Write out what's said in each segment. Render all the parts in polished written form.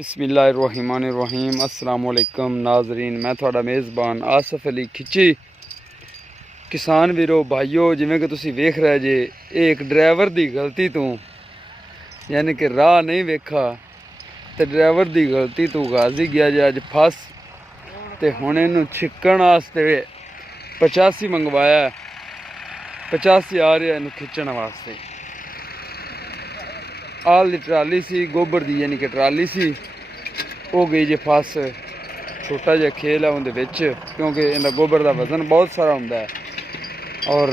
बिस्मिल्लाहिर्रहमानिर्रहीम अस्सलाम वालेकुम नाजरीन, मैं थोड़ा मेज़बान आसफ अली खिची। किसान वीरो भाईओ, जिमें कि तुसी वेख रहे जे, एक ड्राइवर दी गलती तो यानी कि राह नहीं वेखा तो ड्राइवर दी गलती तो गाजी गया जे अज फस तो हुण इनू छिक्कण वास्ते 85 मंगवाया। 85 आ रहा इनू खिच्चण वास्ते। आल दी ट्राली सी, गोबर दी यानी कि ट्राली सी, वो गई जे फस। छोटा जिहा खेल है उहदे विच, क्योंकि इहदा गोबर का वजन बहुत सारा हुंदा है और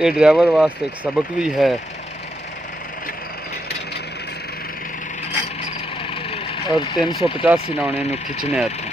ये ड्राइवर वास्ते एक सबक भी है। और 385 ना इनू खिंचने हथों।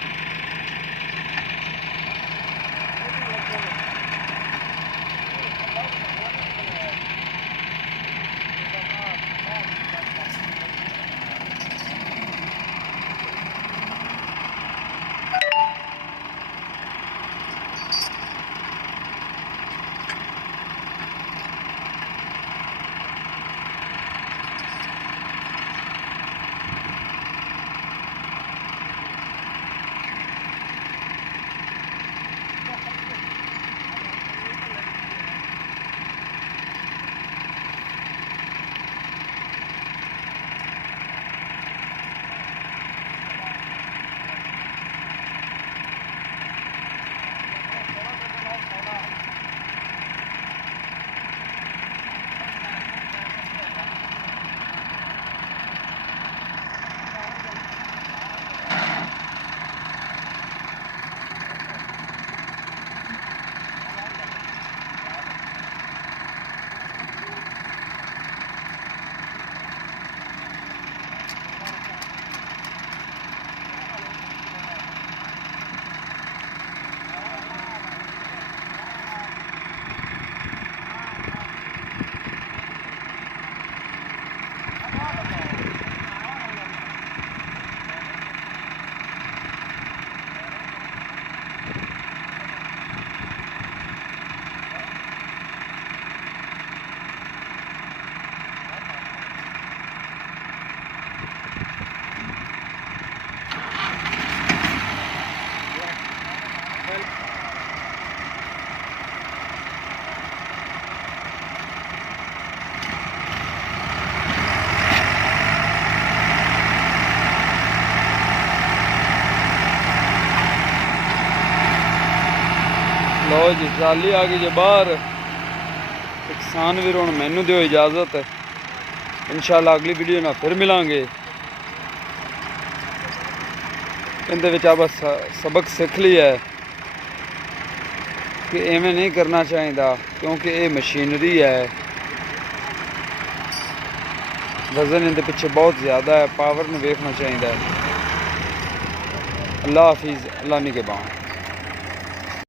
लो जी, ट्राली आ गई जो बाहर। किसान वीर हुण मैनू दिओ इजाजत, इंशाअल्लाह अगली वीडियो ना फिर मिलांगे। इहदे विच आप सबक सीख लिया है कि इवें नहीं करना चाहिए, क्योंकि ये मशीनरी है। वजन इहदे पिछे बहुत ज़्यादा है, पावर नूं वेखना चाहिए। अल्लाह हाफिज़, अल्लाह निगहबान।